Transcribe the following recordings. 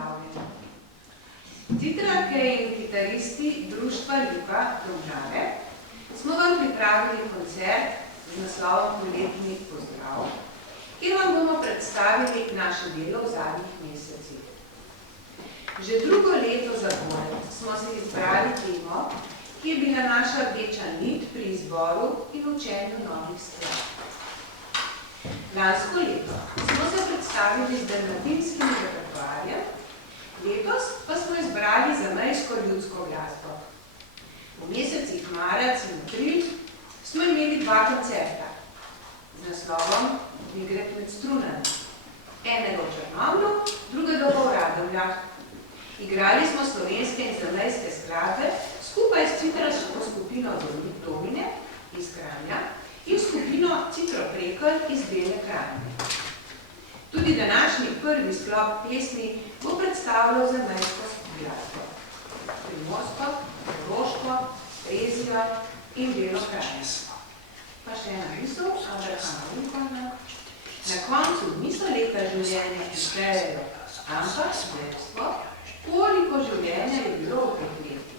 pozdravljeni. Titrarke in kitaristi Društva Ljuka Domžale smo vam pripravili koncert z naslovom Poletni pozdrav, kjer vam bomo predstavili naše delo v zadnjih mesecih. Že drugo leto zapored smo si izbrali temo, ki je bila naša rdeča nit pri izboru in učenju novih skladb. Lansko leto smo se predstavili z dalmatinskim repertoarjem, letos pa smo izbrali zamejsko ljudsko glasbo. V mesecih marac in april smo imeli dva koncerta z naslovom Igret med strunami. Enega v Črnomlju, drugega v Radomljah. Igrali smo slovenske in zamejske skladbe skupaj s citrarsko skupino Domine iz Kranja in skupino Citroprekl iz Bele Krajine. Tudi današnji prvi sklop pesmi bo predstavljal zamejsko glasbo. Primorsko, Koroško, Rezijo in Belo Krajino. Pa še ena misel, Abrahama Lincolna. Na koncu niso leta življenja, ki štejejo, ampak dejstvo, koliko življenja je bilo v teh letih.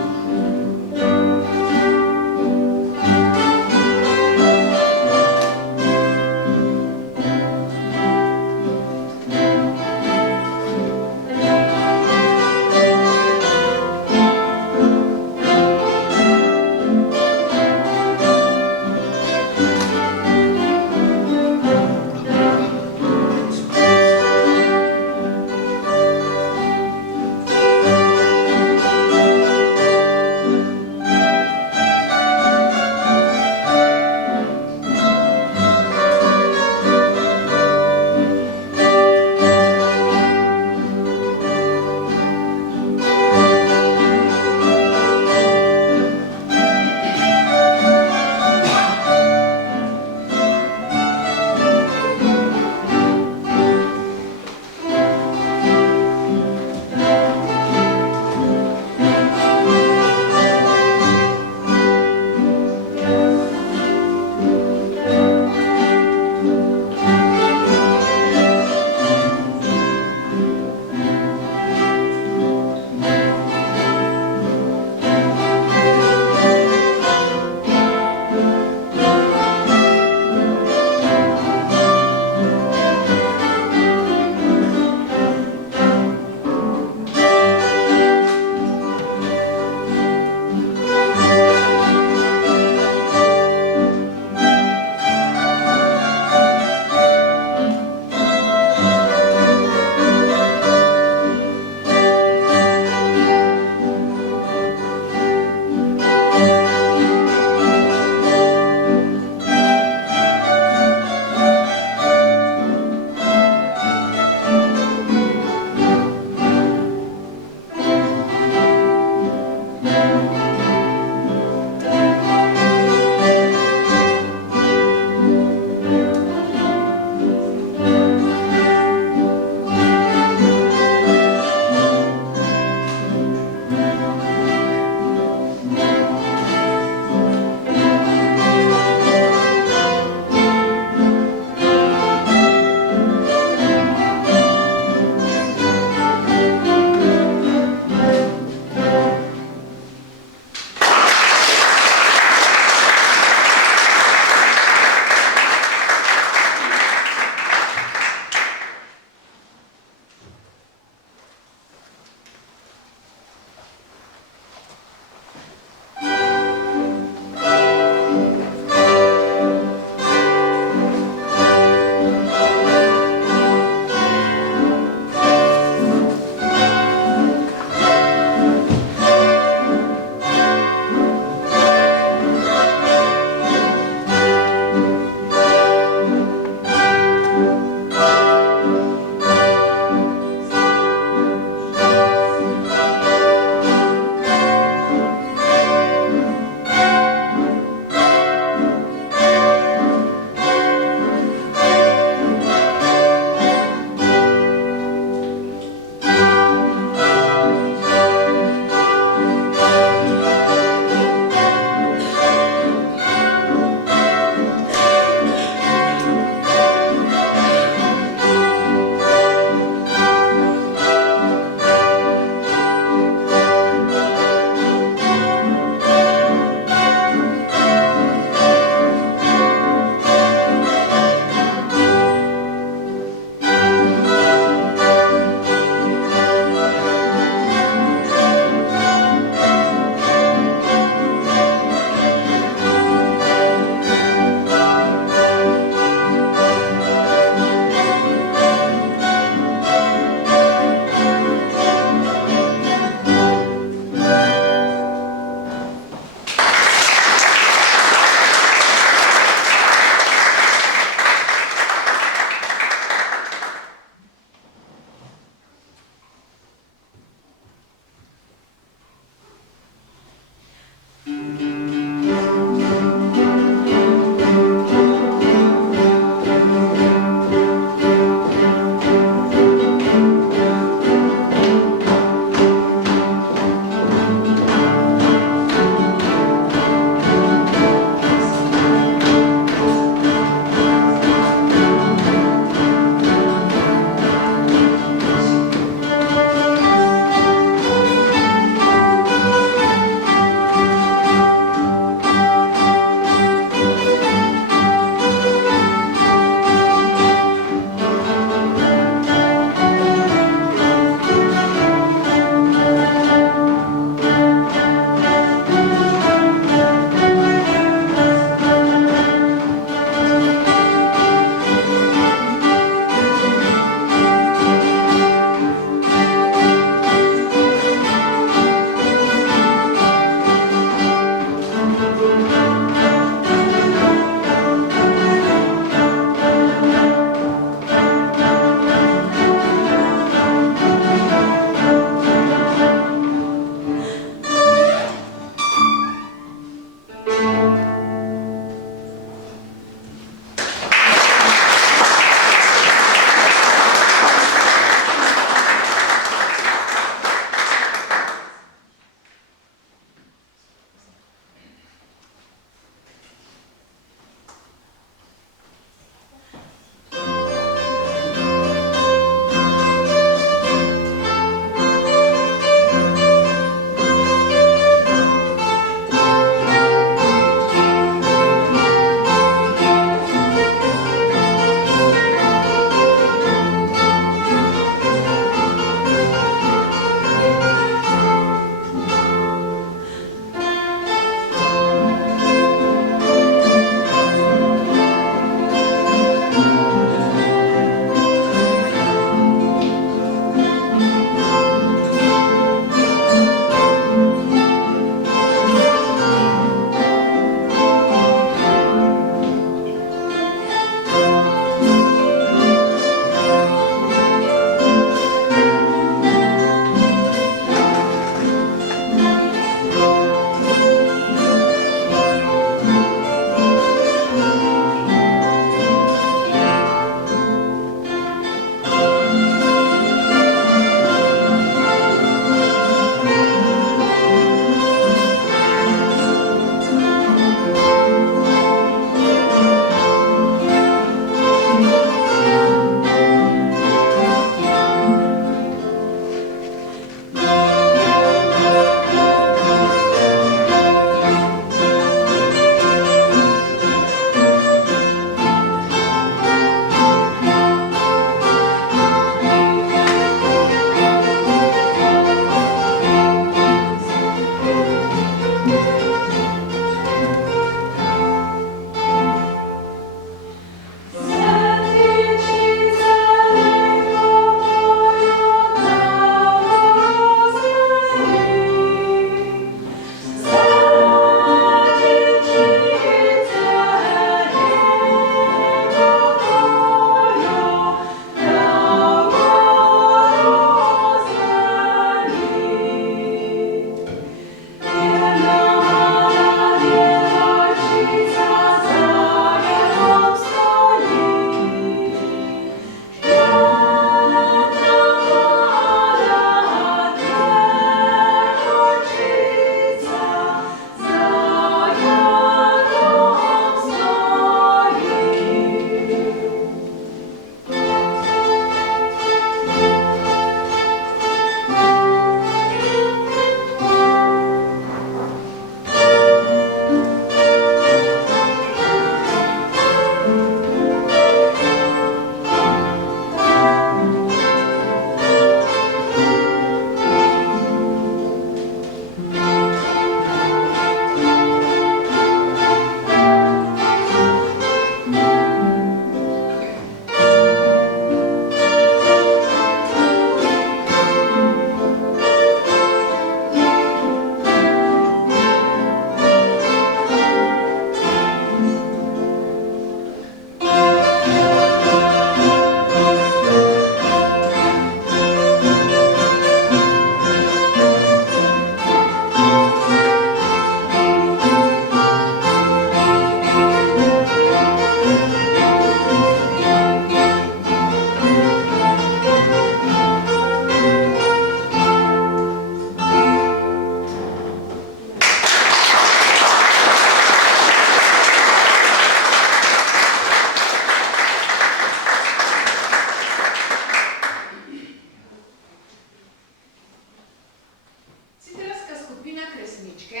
resničke,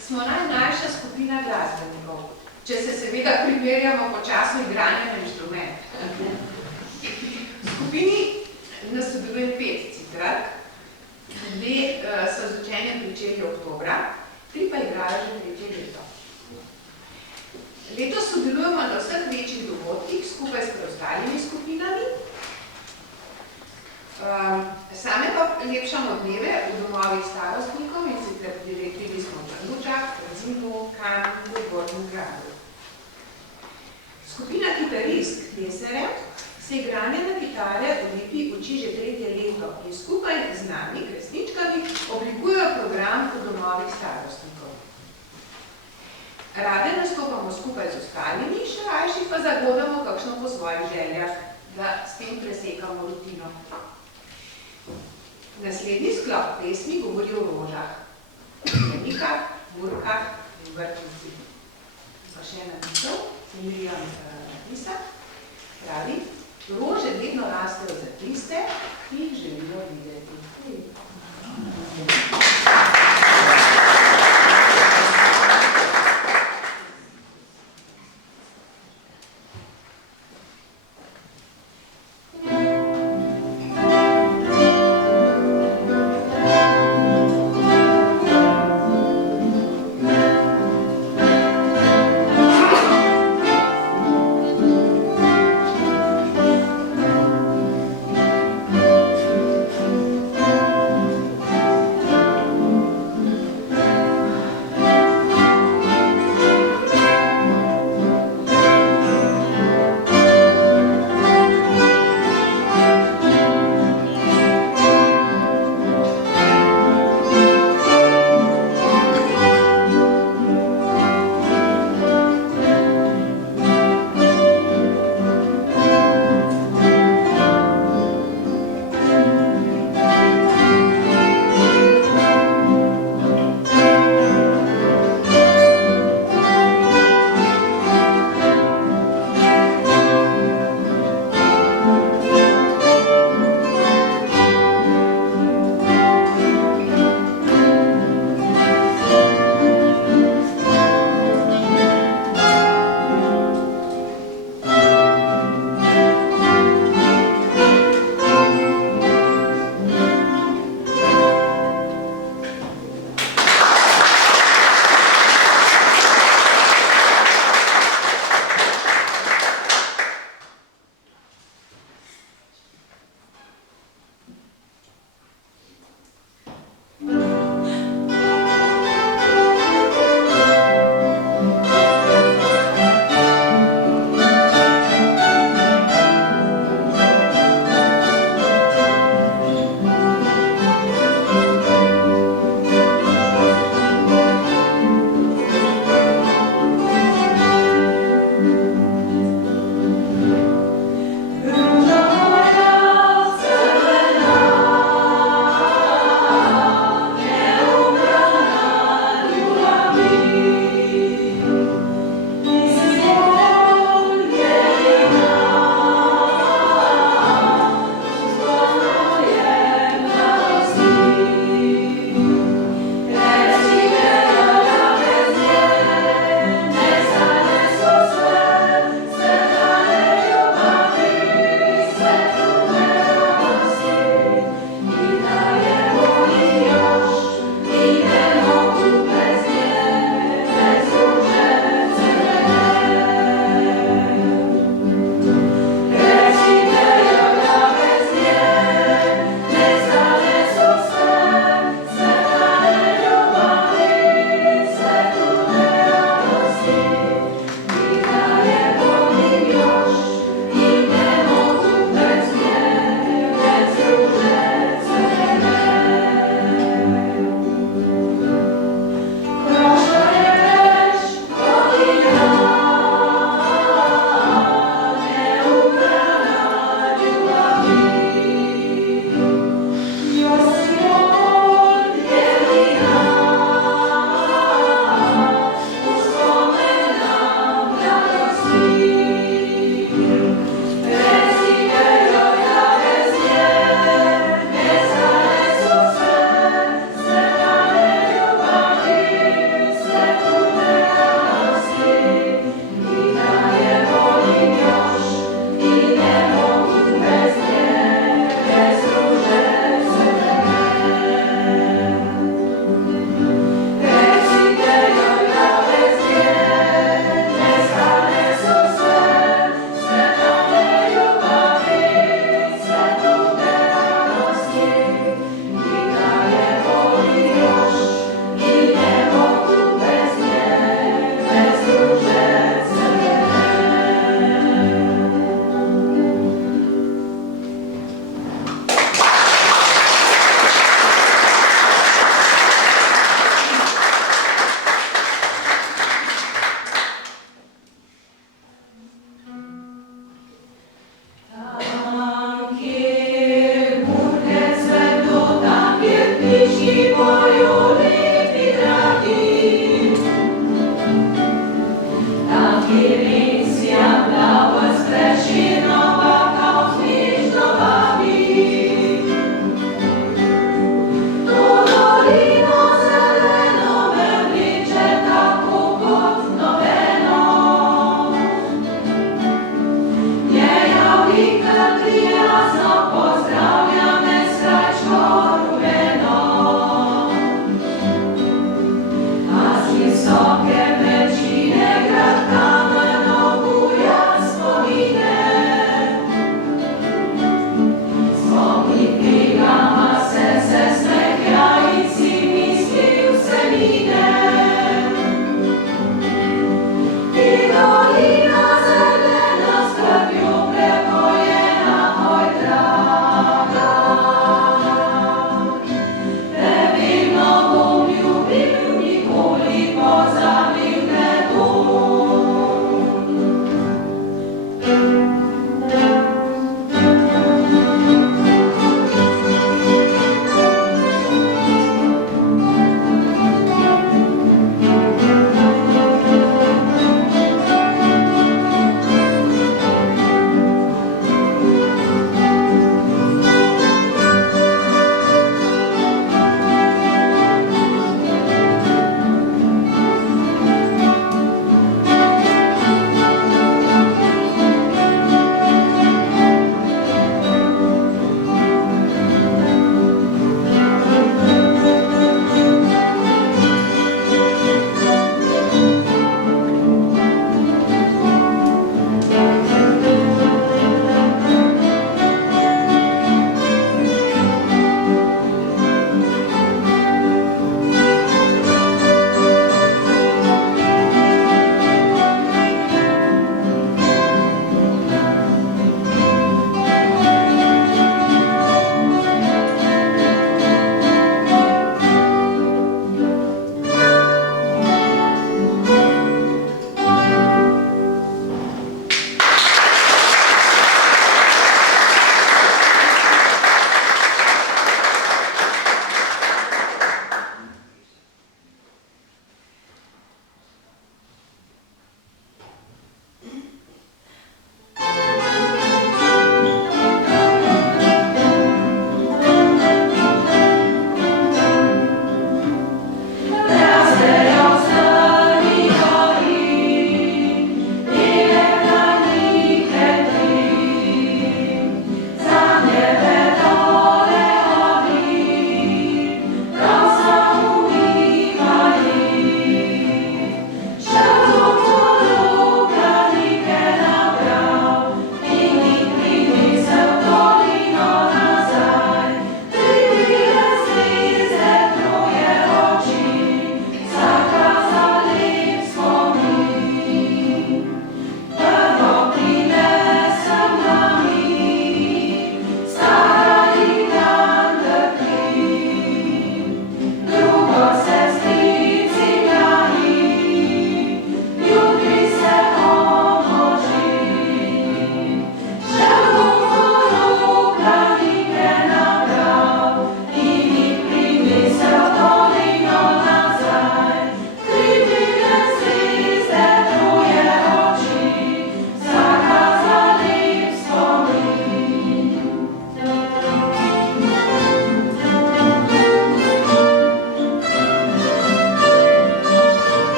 smo najmlajša skupina glasbenikov, če se seveda primerjamo po času igranja na inštrument. V skupini nas sodeluje 5 citrat, 2 so z učenjem pričeli oktobra, 3 pa igrajo že 3. leto. Letos sodelujemo na vseh večjih dogodkih skupaj s preostalimi skupinami. Same pa lepšamo dneve v domovih starostnikov in sicer direktili smo v Črnučah, Razinu, Kamnu, v Gornjem gradu. Skupina kitaristk Teserev se igranje na kitare v Lipi uči že 3. leto in skupaj z nami, resničkami, oblikujejo program v domovih starostnikov. Rade nastopamo skupaj z ostalimi, še rajši pa zagodamo kakšno po svojih željah, da s tem presekamo rutino. Naslednji sklop pesmi govori o rožah, jemnikah, burkah in vrtnici. Pa še ena misel, se Miriam napisa, pravi, rože vedno rastejo za tiste, ki jih želijo videti.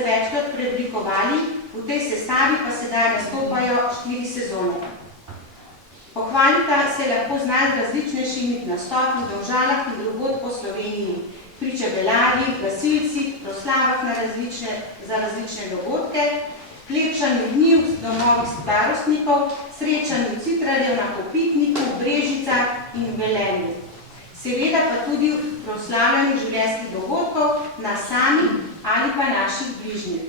se večkrat preoblikovali, v tej sestavi pa sedaj nastopajo 4 sezone. Pohvalita se lahko z najrazličnejšimi nastopi v Domžalah in drugod po Sloveniji, pri čebelarjih, gasilcih, proslavah za različne dogodke, klepšanju dniv z domovih starostnikov, srečanju citrarjev na Kopitniku, Brežicah in Velenju. Seveda pa tudi v proslavljanju življenjskih dogodkov na sami ali pa naših bližnjih.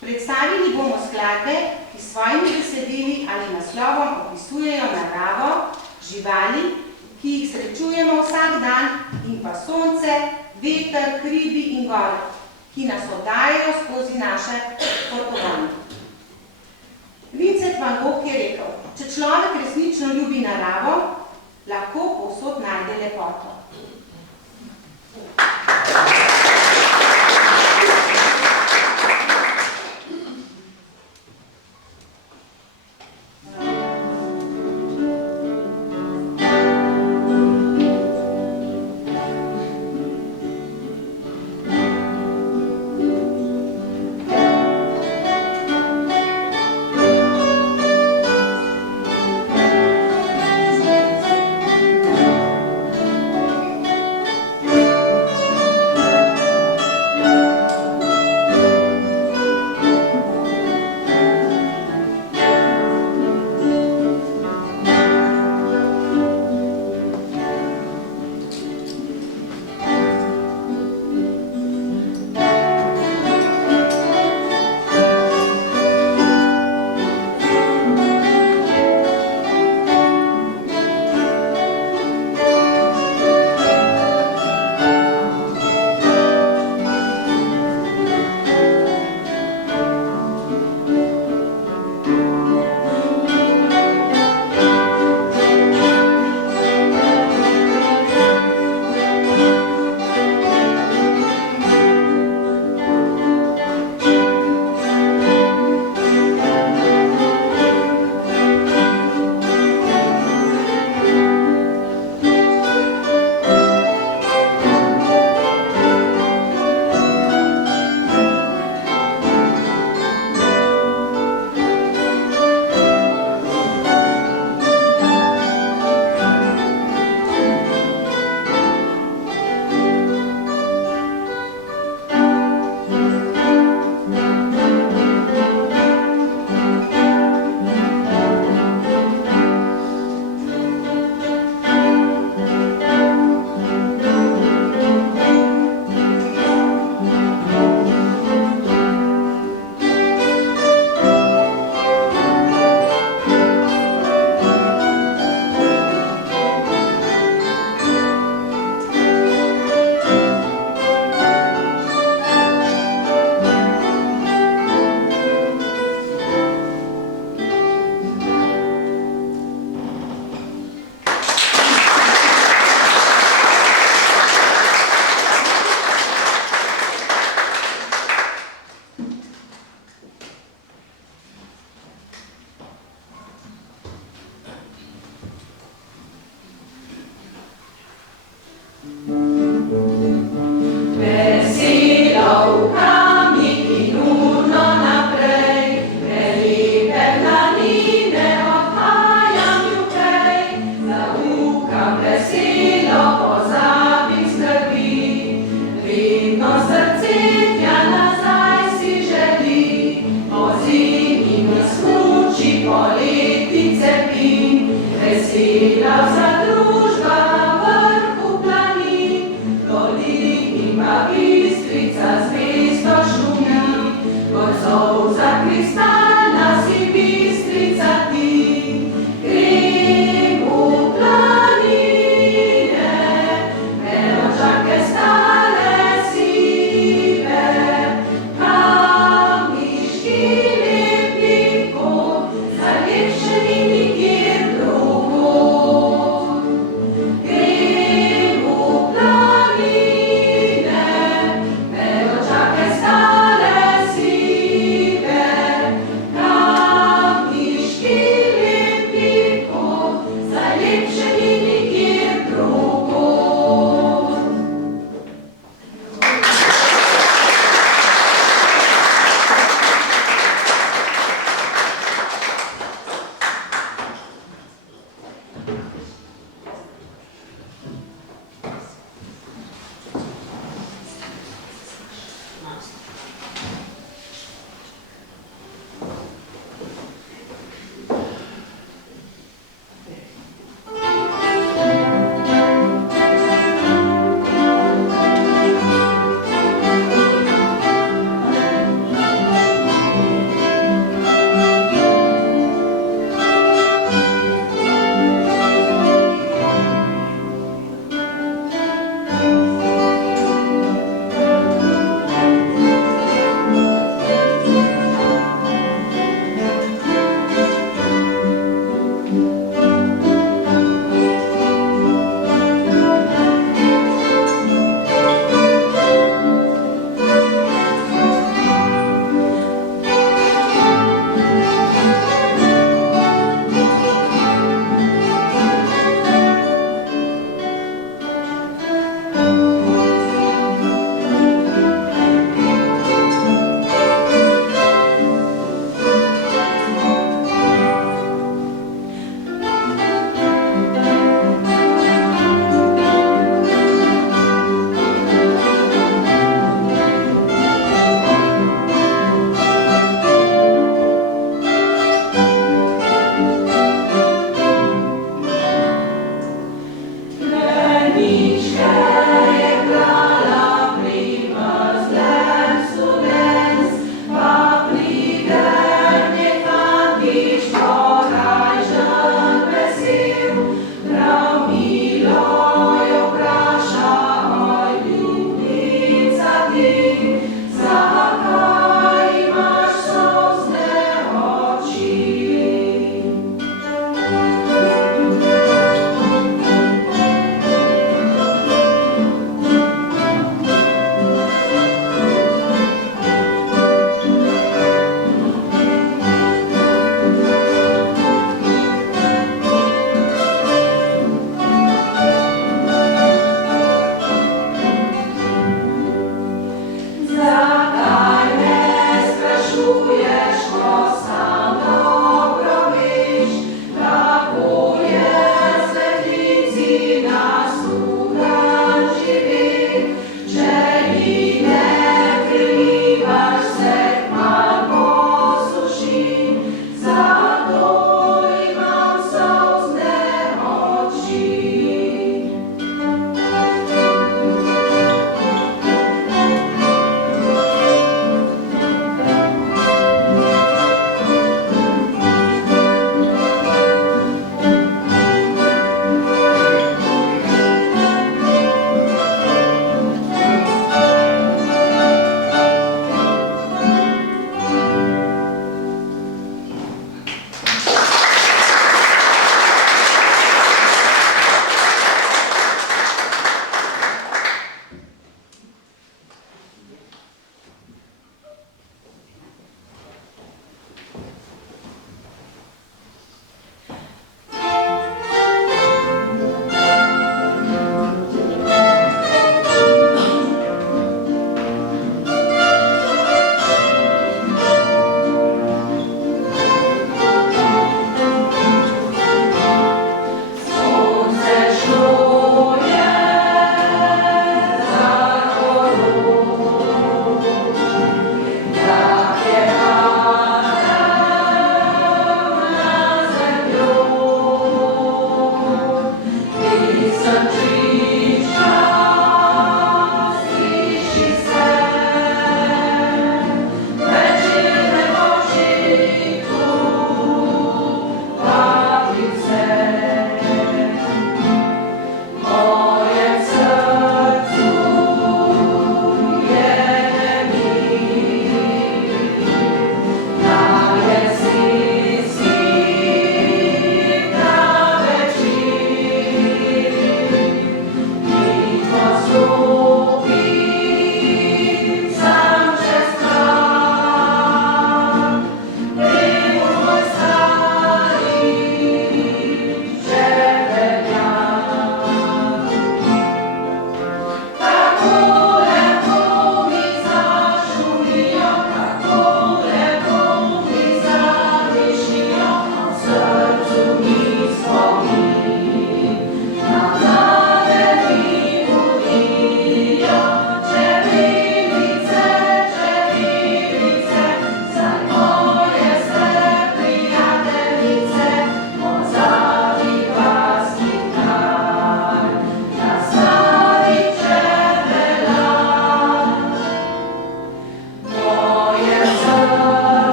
Predstavili bomo skladbe, ki s svojimi besedili ali naslovom opisujejo naravo, živali, ki jih srečujemo vsak dan, in pa sonce, veter, hribi in gore, ki nas oddajajo skozi naše potovanje. Vincent van Gogh je rekel, če človek resnično ljubi naravo, lahko povsod najde lepoto.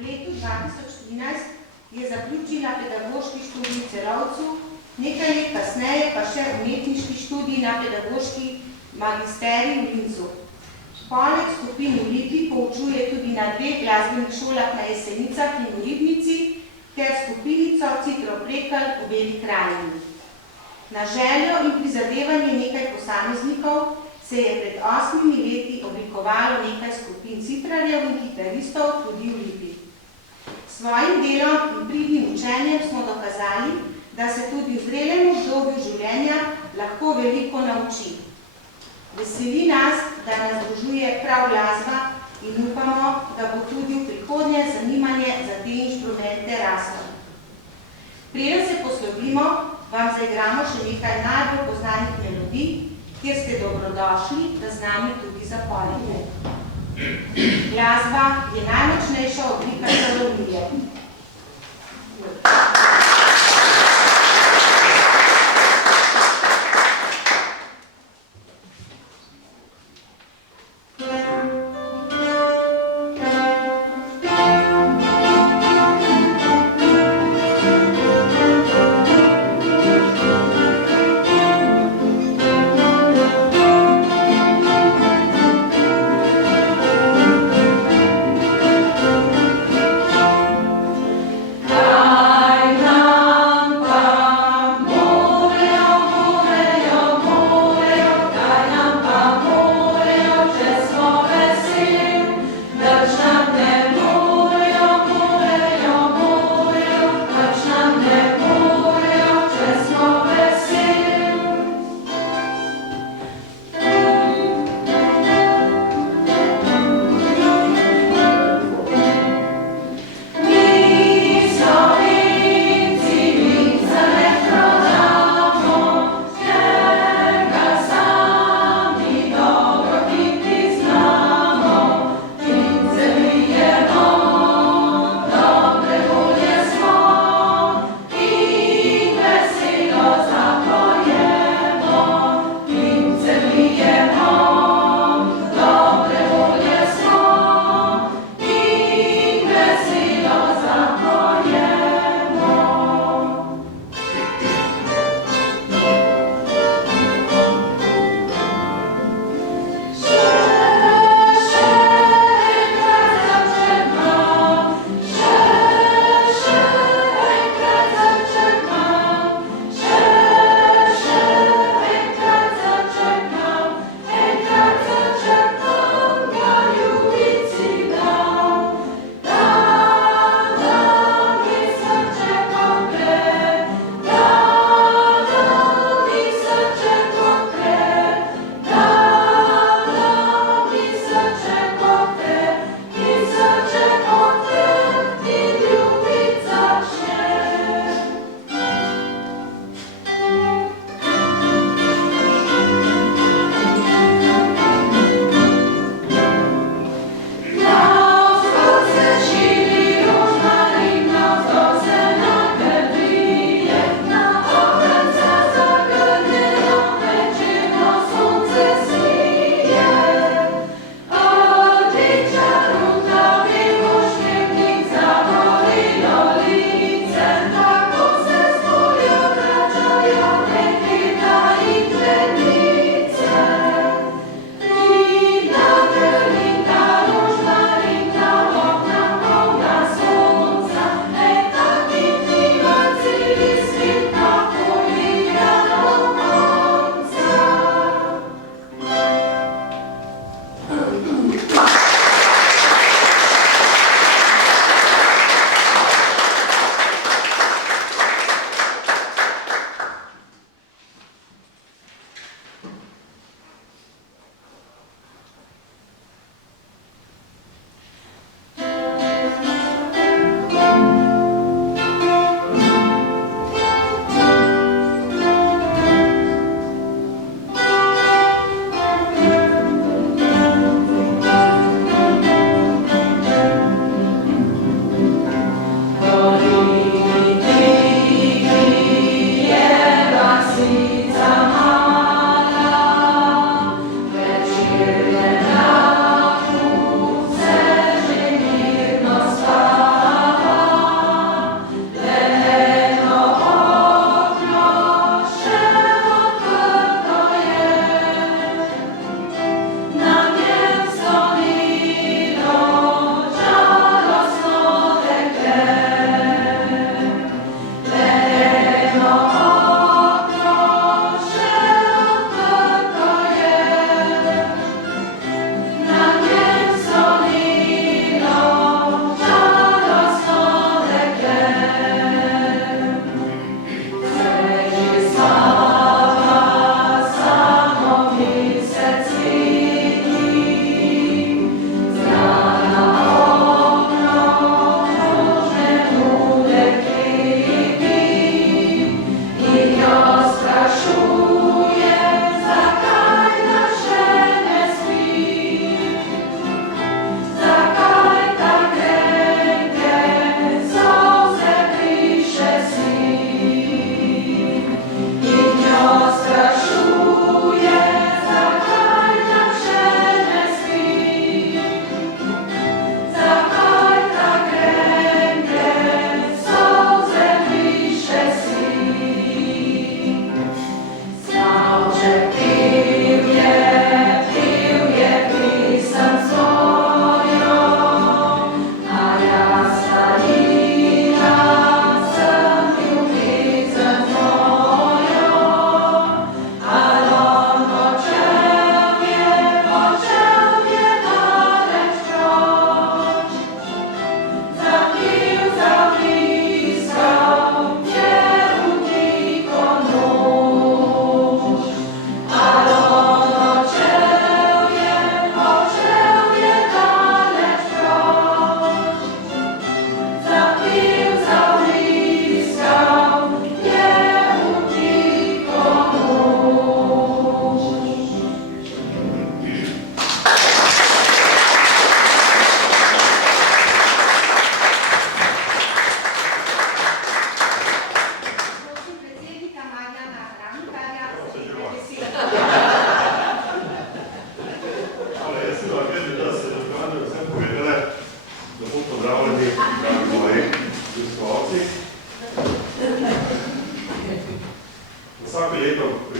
V letu 2013 je zaključila pedagoški študij v Celovcu, nekaj let kasneje pa še umetniški študij na pedagoški magisterij v Linzu. Poleg skupin v Litvi poučuje tudi na 2 glasbenih šolah na Jesenicah in v Ribnici ter skupinico Citroprekal v Beli krajini. Na željo in prizadevanje nekaj posameznikov se je pred 8 leti oblikovalo nekaj skupin citrarjev in kitaristov tudi v Litvi. Svojim delom in pridnim učenjem smo dokazali, da se tudi v zrelem obdobju življenja lahko veliko nauči. Veseli nas, da nas združuje prav glasba in upamo, da bo tudi v prihodnje zanimanje za te inštrumente raslo. Preden se poslovimo, vam zaigramo še nekaj najbolj poznanih melodij, kjer ste dobrodošli, da z nami tudi zapolite. Glasba je najmočnejša oblika čarovnije.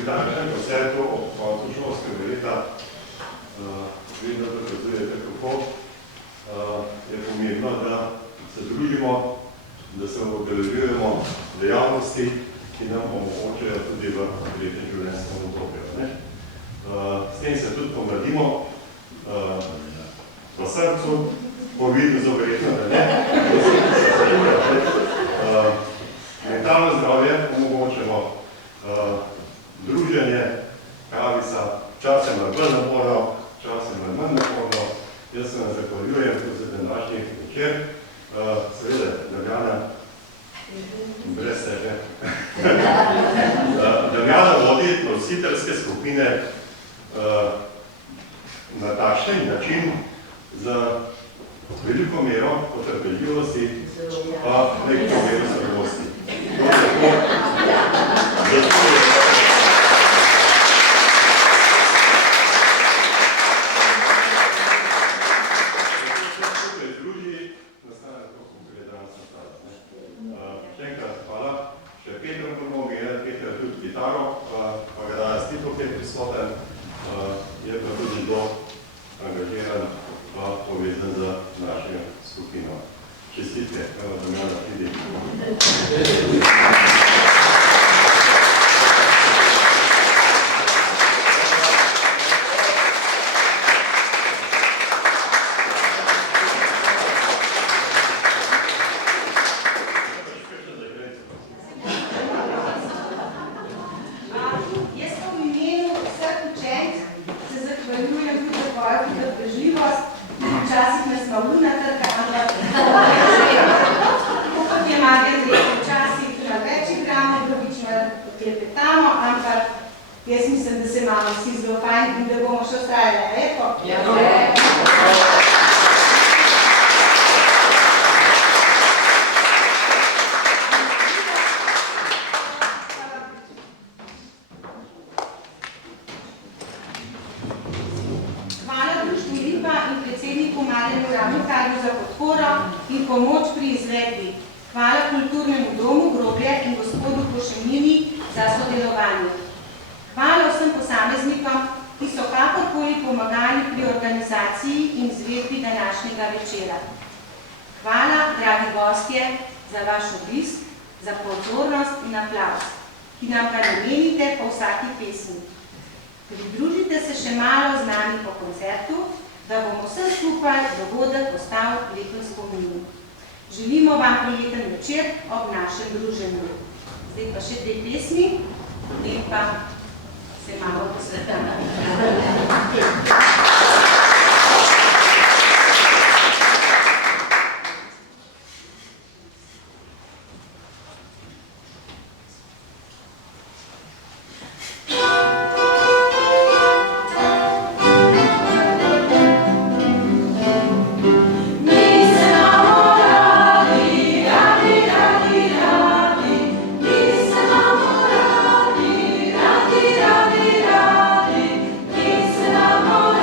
pri takšnem koncertu ob koncu šolskega leta vedno dokazujete, kako je pomembno, da se družimo, da se udeležujemo dejavnosti, ki nam omogočajo tudi v prijetnem življenjskem obdobju. S tem se tudi pomladimo v srcu, po vidu zoverjetno, da ne. Mentalno zdravje omogočamo druženje, kavica, časem je bolj naporno, časem je manj naporno. Jaz se vam zahvaljujem za današnji večer. Seveda, Damjana, brez teže. Damjana vodi prositeljske skupine na takšen način z veliko mero potrpeljivosti, pa veliko mero strogosti. Je pa tudi do angažiran pa povezan z našo skupino. Čestitke, evo Damjana, pridi. Jaz mislim, da se imamo vsi zelo fajn in da bomo še ustrajali, lepo? Ja, Hvala društvu Lipa in predsedniku Marjanu Ravnikarju za podporo in pomoč pri izvedbi. Hvala Kulturnemu domu Groblje in gospodu Košenini za sodelovanje. Hvala vsem posameznikom, ki so kakorkoli pomagali pri organizaciji in izvedbi današnjega večera. Hvala, dragi gostje, za vaš obisk, za pozornost in aplavz, ki nam ga namenite po vsaki pesmi. Pridružite se še malo z nami po koncertu, da bomo vse skupaj dogodek postal lepen spomin. Želimo vam prijeten večer ob našem druženju. Zdaj pa še dve pesmi, potem pa se malo posvetamo. Amor